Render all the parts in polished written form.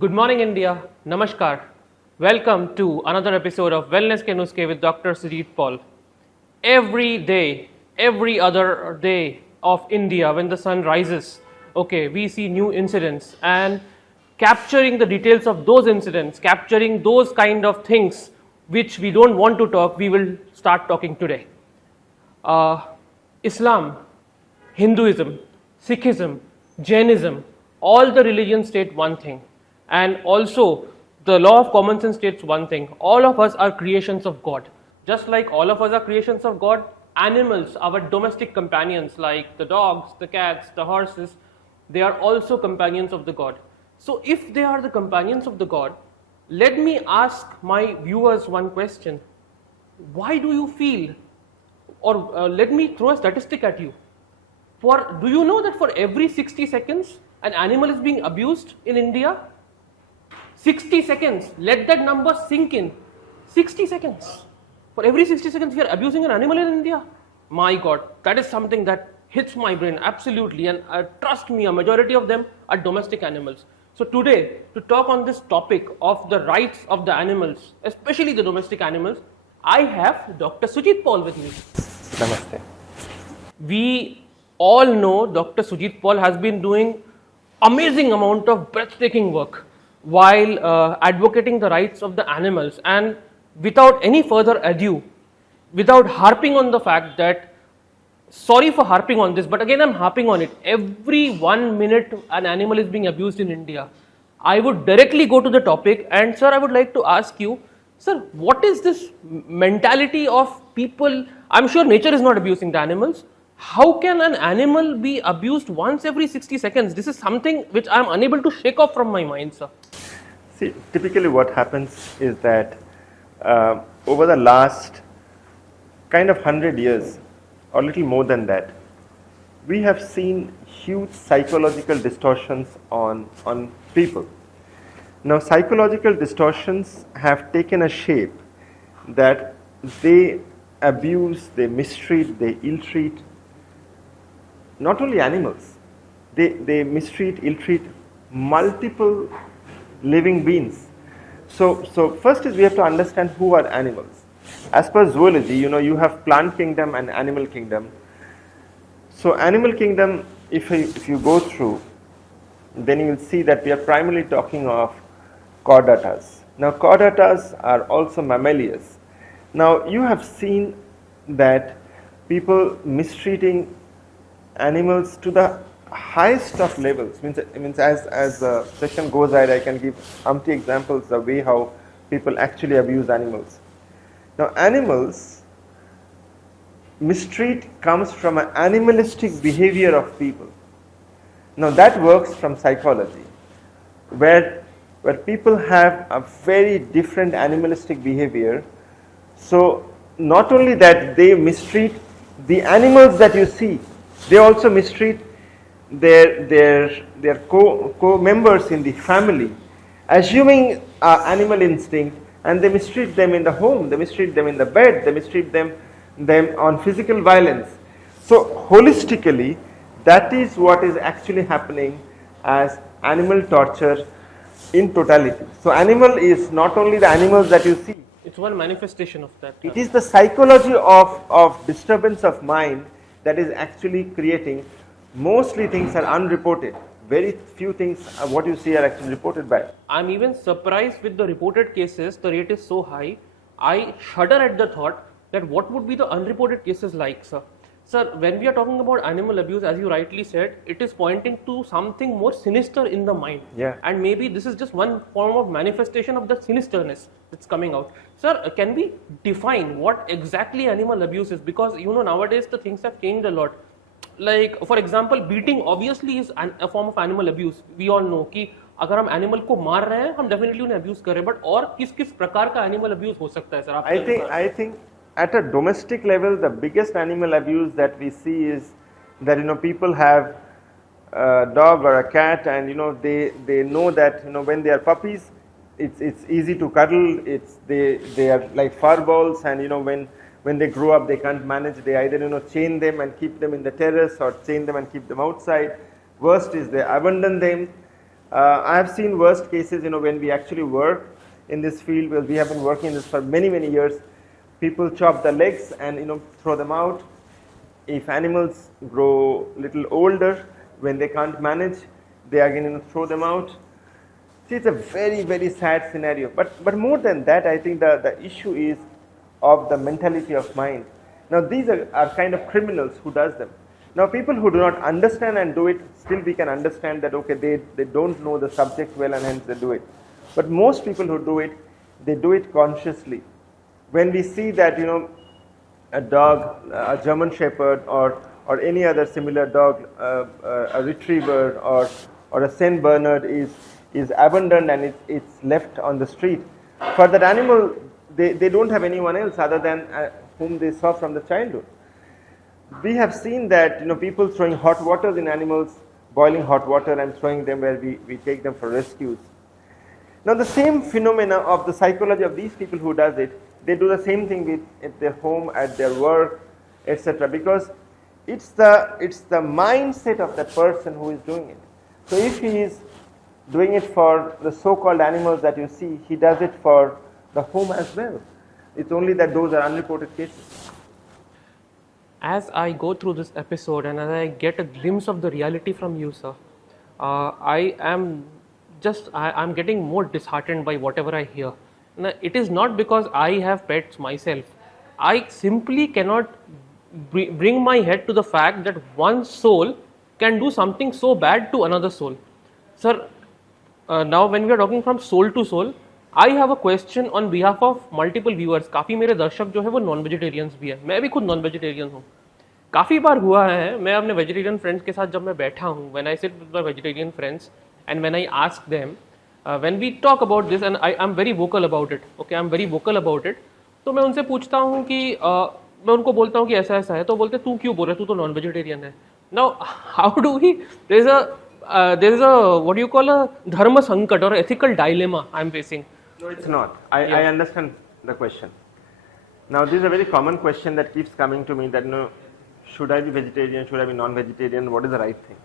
Good morning, India. Namaskar. Welcome to another episode of Nuskhe with Dr. Sujit Paul. Every day, every other day of India, when the sun rises, we see new incidents, and capturing the details of those incidents, capturing those kind of things which we don't want to talk, we will start talking today. Islam, Hinduism, Sikhism, Jainism, all the religions state one thing, and also the law of common sense states one thing: all of us are creations of God. Just like all of us are creations of God, animals, our domestic companions like the dogs, the cats, the horses, they are also companions of the God. So if they are the companions of the God, let me ask my viewers one question: why do you feel, or let me throw a statistic at you. Do you know that for every 60 seconds an animal is being abused in India? 60 seconds, let that number sink in. 60 seconds. For every 60 seconds we are abusing an animal in India. My God, that is something that hits my brain absolutely, and trust me, a majority of them are domestic animals. So today, to talk on this topic of the rights of the animals, especially the domestic animals, I have Dr. Sujit Paul with me. Namaste. We all know Dr. Sujit Paul has been doing amazing amount of breathtaking work while advocating the rights of the animals, and without any further ado, without harping on the fact that, sorry for harping on this, but again I'm harping on it, every 1 minute an animal is being abused in India. I would directly go to the topic, and sir, I would like to ask you, sir, what is this mentality of people? I'm sure nature is not abusing the animals. How can an animal be abused once every 60 seconds? This is something which I'm unable to shake off from my mind, sir. See, typically what happens is that over the last kind of 100 years, or little more than that, we have seen huge psychological distortions on people. Now, psychological distortions have taken a shape that they abuse, they mistreat, they ill-treat not only animals, they mistreat, ill-treat multiple living beings. So first is we have to understand who are animals. As per zoology, you have plant kingdom and animal kingdom. So animal kingdom, if you go through, then you will see that we are primarily talking of chordatas. Now chordatas are also mammalians. Now you have seen that people mistreating animals to the highest of levels. Means as the session goes ahead, I can give umpty examples of way how people actually abuse animals. Now animals mistreat comes from an animalistic behavior of people. Now that works from psychology, where people have a very different animalistic behavior. So not only that they mistreat the animals that you see, they also mistreat their co-members in the family, assuming animal instinct, and they mistreat them in the home, they mistreat them in the bed, they mistreat them on physical violence. So holistically, that is what is actually happening as animal torture in totality. So animal is not only the animals that you see. It's one manifestation of that. It is the psychology of disturbance of mind that is actually creating. Mostly things are unreported. Very few things, what you see, are actually reported by. I'm even surprised with the reported cases. The rate is so high. I shudder at the thought that what would be the unreported cases like, sir. Sir, when we are talking about animal abuse, as you rightly said, it is pointing to something more sinister in the mind. Yeah. And maybe this is just one form of manifestation of the sinisterness that's coming out. Sir, can we define what exactly animal abuse is? Because nowadays the things have changed a lot. Like, for example, beating obviously is a form of animal abuse. We all know कि अगर हम animal को मार रहे हैं, हम definitely उन्हें abuse कर रहे हैं. But और किस प्रकार का animal abuse हो सकता है, sir? I think at a domestic level, the biggest animal abuse that we see is that people have a dog or a cat, and they know that when they are puppies, it's easy to cuddle. They are like fur balls, and when they grow up, they can't manage. They either chain them and keep them in the terrace, or chain them and keep them outside. Worst is they abandon them. I have seen worst cases, when we actually work in this field, well, we have been working in this for many, many years. People chop the legs and, throw them out. If animals grow little older, when they can't manage, they again, throw them out. See, it's a very, very sad scenario. But more than that, I think the issue is of the mentality of mind. Now, these are kind of criminals who does them. Now, people who do not understand and do it, still we can understand that, okay, they don't know the subject well and hence they do it. But most people who do it, they do it consciously. When we see that, a dog, a German Shepherd or any other similar dog, a retriever or a Saint Bernard is abandoned and it's left on the street. For that animal, they don't have anyone else other than whom they saw from the childhood. We have seen that people throwing hot waters in animals, boiling hot water and throwing them where we take them for rescues. Now the same phenomena of the psychology of these people who does it, they do the same thing at their home, at their work, etc. Because it's the mindset of the person who is doing it. So if he is doing it for the so-called animals that you see, he does it for the home as well. It's only that those are unreported cases. As I go through this episode and as I get a glimpse of the reality from you, sir, I'm getting more disheartened by whatever I hear. Now, it is not because I have pets myself. I simply cannot bring my head to the fact that one soul can do something so bad to another soul. Sir, now when we are talking from soul to soul, I have a question on behalf of multiple viewers. काफ़ी मेरे दर्शक जो है वो non vegetarians भी है, मैं भी खुद नॉन वेजिटेरियन हूँ. काफ़ी बार हुआ है मैं अपने वेजिटेरियन फ्रेंड्स के साथ जब मैं बैठा हूँ, when I sit with my vegetarian friends and when I ask them, when we talk about this and I'm very vocal about it, okay, I'm very vocal about it, तो मैं उनसे पूछता हूँ कि मैं उनको बोलता हूँ कि ऐसा ऐसा है, तो बोलते तू क्यों बोल रहा है, तू तो नॉन वेजिटेरियन है. Now how do we, there is a what do you call a dharma sankat or ethical dilemma I'm facing. No, it's not. I understand the question. Now, this is a very common question that keeps coming to me that, should I be vegetarian, should I be non-vegetarian, what is the right thing?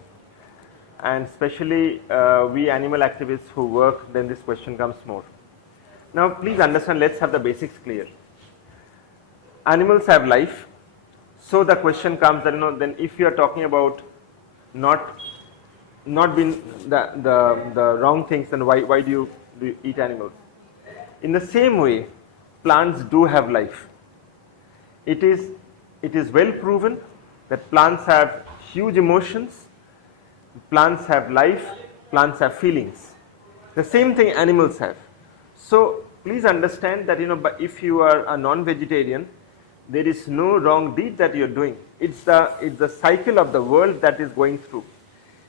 And especially we animal activists who work, then this question comes more. Now, please understand, let's have the basics clear. Animals have life, so the question comes that, then if you are talking about not being the wrong things, then why do you eat animals? In the same way, plants do have life. It is well proven that plants have huge emotions, plants have life, plants have feelings. The same thing animals have. So please understand that if you are a non-vegetarian, there is no wrong deed that you are doing. It's the cycle of the world that is going through.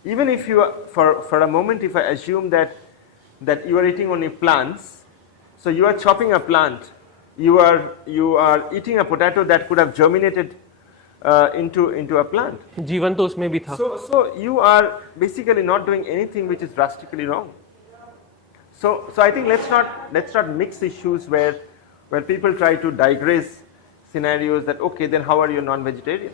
Even if you are, for a moment, if I assume that you are eating only plants, so you are chopping a plant, you are eating a potato that could have germinated into a plant. जीवन तो उसमें भी था. So you are basically not doing anything which is drastically wrong. So I think let's not mix issues where people try to digress scenarios that, okay, then how are you non-vegetarian?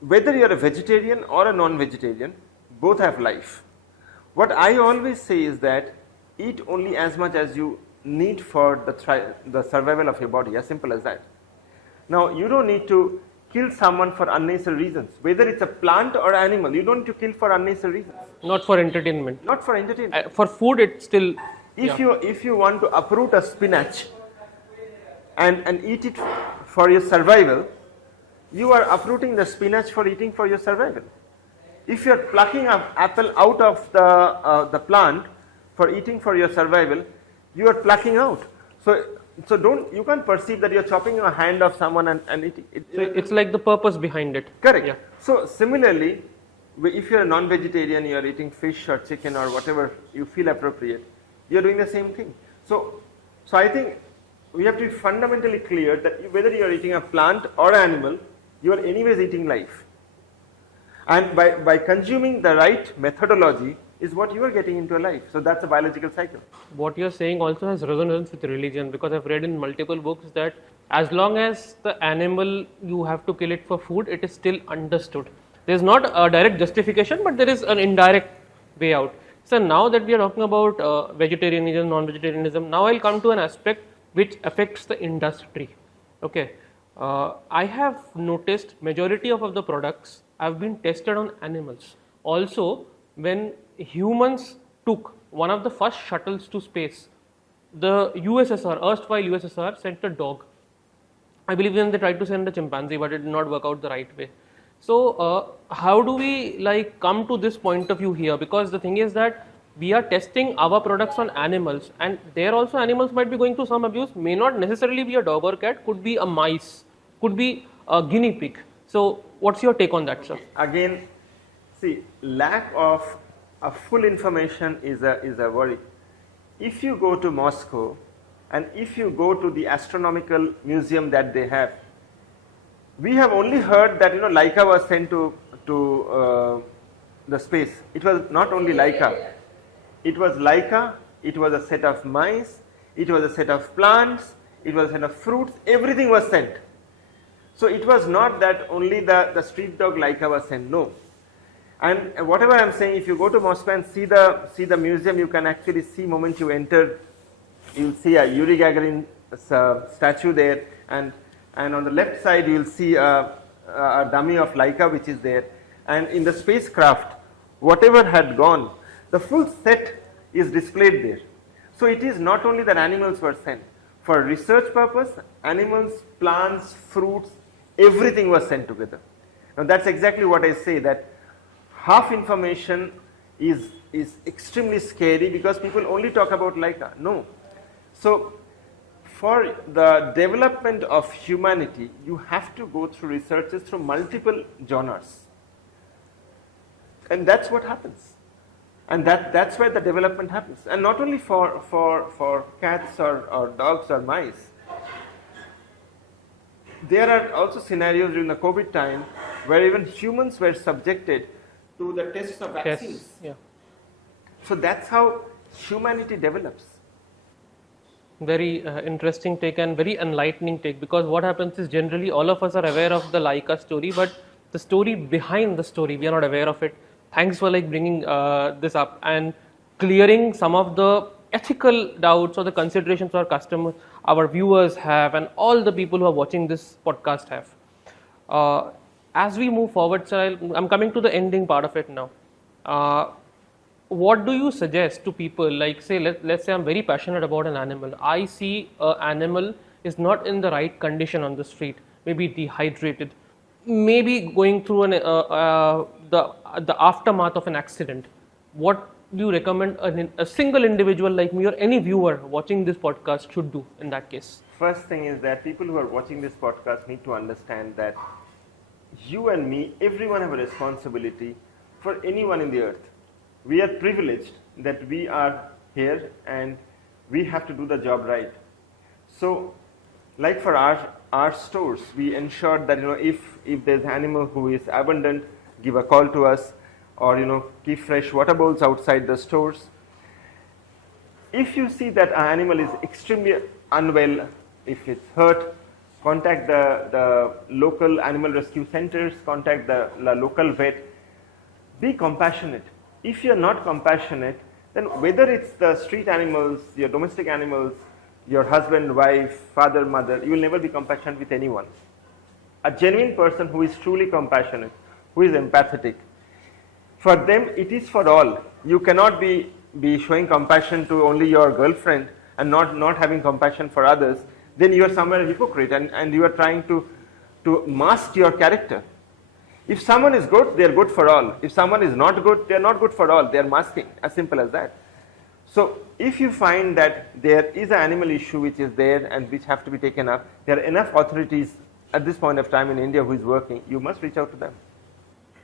Whether you are a vegetarian or a non-vegetarian, both have life. What I always say is that eat only as much as you need for the survival of your body, as simple as that. Now, you don't need to kill someone for unnecessary reasons. Whether it's a plant or animal, you don't need to kill for unnecessary reasons. Not for entertainment. Not for entertainment. For food, it's still... If you want to uproot a spinach and eat it for your survival, you are uprooting the spinach for eating for your survival. If you are plucking an apple out of the plant for eating for your survival, you are plucking out. So you can't perceive that you are chopping a hand of someone and eating it. So it's like the purpose behind it. Correct. Yeah. So similarly, if you are a non-vegetarian, you are eating fish or chicken or whatever you feel appropriate, you are doing the same thing. So I think we have to be fundamentally clear that whether you are eating a plant or an animal, you are anyways eating life. And by consuming the right methodology is what you are getting into a life. So that's a biological cycle. What you're saying also has resonance with religion, because I've read in multiple books that as long as the animal, you have to kill it for food, it is still understood. There's not a direct justification, but there is an indirect way out. So now that we are talking about vegetarianism, non-vegetarianism, now I'll come to an aspect which affects the industry. Okay, I have noticed majority of the products have been tested on animals. Also, when humans took one of the first shuttles to space, the USSR, erstwhile USSR, sent a dog. I believe then they tried to send a chimpanzee, but it did not work out the right way. So, how do we like come to this point of view here? Because the thing is that we are testing our products on animals, and there also animals might be going through some abuse. May not necessarily be a dog or cat. Could be a mice. Could be a guinea pig. So, what's your take on that, sir? Again, see, lack of a full information is a worry. If you go to Moscow and if you go to the astronomical museum that they have, we have only heard that Laika was sent to the space. It was not only Laika. It was Laika. It was a set of mice. It was a set of plants. It was a set of fruits. Everything was sent. So it was not that only the street dog Laika was sent. No. And whatever I am saying, if you go to Moscow and see the museum, you can actually see moment you enter, you will see a Yuri Gagarin statue there, and on the left side you will see a dummy of Laika which is there, and in the spacecraft, whatever had gone, the full set is displayed there. So it is not only that animals were sent. For research purpose, animals, plants, fruits, everything was sent together. Now that's exactly what I say, that half information is extremely scary because people only talk about Laika. No. So for the development of humanity, you have to go through researches through multiple genres. And that's what happens. And that's where the development happens. And not only for cats or dogs or mice. There are also scenarios during the COVID time where even humans were subjected to the tests of vaccines. Yes. Yeah. So that's how humanity develops. Very interesting take and very enlightening take, because what happens is generally all of us are aware of the Laika story, but the story behind the story, we are not aware of it. Thanks for like bringing this up and clearing some of the ethical doubts or the considerations our customers, our viewers have, and all the people who are watching this podcast have. As we move forward, sir, I'm coming to the ending part of it now. What do you suggest to people, like say, let's say I'm very passionate about an animal. I see an animal is not in the right condition on the street, maybe dehydrated, maybe going through the aftermath of an accident. What do you recommend a single individual like me or any viewer watching this podcast should do in that case? First thing is that people who are watching this podcast need to understand that you and me, everyone have a responsibility for anyone in the earth. We are privileged that we are here and we have to do the job right. So, like for our stores, we ensure that if there's an animal who is abandoned, give a call to us, or keep fresh water bowls outside the stores. If you see that an animal is extremely unwell, if it's hurt, contact the local animal rescue centers, contact the local vet. Be compassionate. If you're not compassionate, then whether it's the street animals, your domestic animals, your husband, wife, father, mother, you will never be compassionate with anyone. A genuine person who is truly compassionate, who is empathetic, for them it is for all. You cannot be showing compassion to only your girlfriend and not having compassion for others. Then you are somewhere a hypocrite and you are trying to mask your character. If someone is good, they are good for all. If someone is not good, they are not good for all. They are masking, as simple as that. So if you find that there is an animal issue which is there and which have to be taken up, there are enough authorities at this point of time in India who is working, you must reach out to them.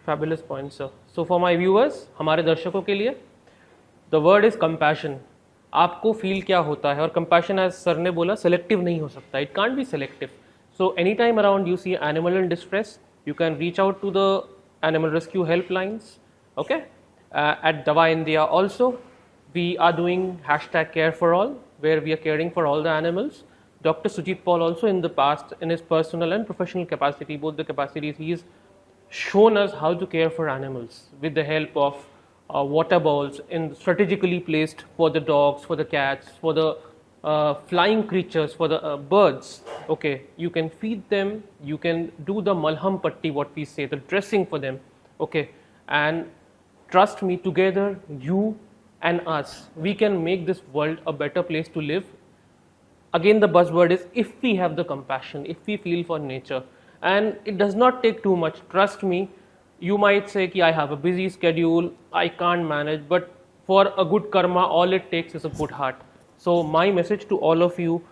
Fabulous point, sir. So for my viewers, हमारे दर्शकों के लिए, the word is compassion. आपको feel क्या होता है, और compassion, as sir ने बोला, selective नहीं हो सकता. It can't be selective. So anytime around you see animal in distress, you can reach out to the animal rescue helplines. Okay. At Davaindia also, we are doing #CareForAll, where we are caring for all the animals. Dr. Sujit Paul also in the past, in his personal and professional capacity, both the capacities, he has shown us how to care for animals with the help of water bowls in strategically placed for the dogs, for the cats, for the flying creatures, for the birds. Okay, you can feed them, you can do the malham patti, what we say, the dressing for them. Okay, and trust me, together, you and us, we can make this world a better place to live. Again, the buzzword is if we have the compassion, if we feel for nature, and it does not take too much. Trust me, you might say ki I have a busy schedule, I can't manage, but for a good karma, all it takes is a good heart. So my message to all of you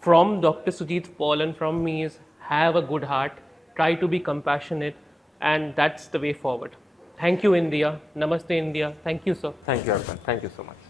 from Dr. Sujit Paul and from me is have a good heart, try to be compassionate, and that's the way forward. Thank you, India. Namaste, India. Thank you, sir. Thank you, Arpan. Thank you so much.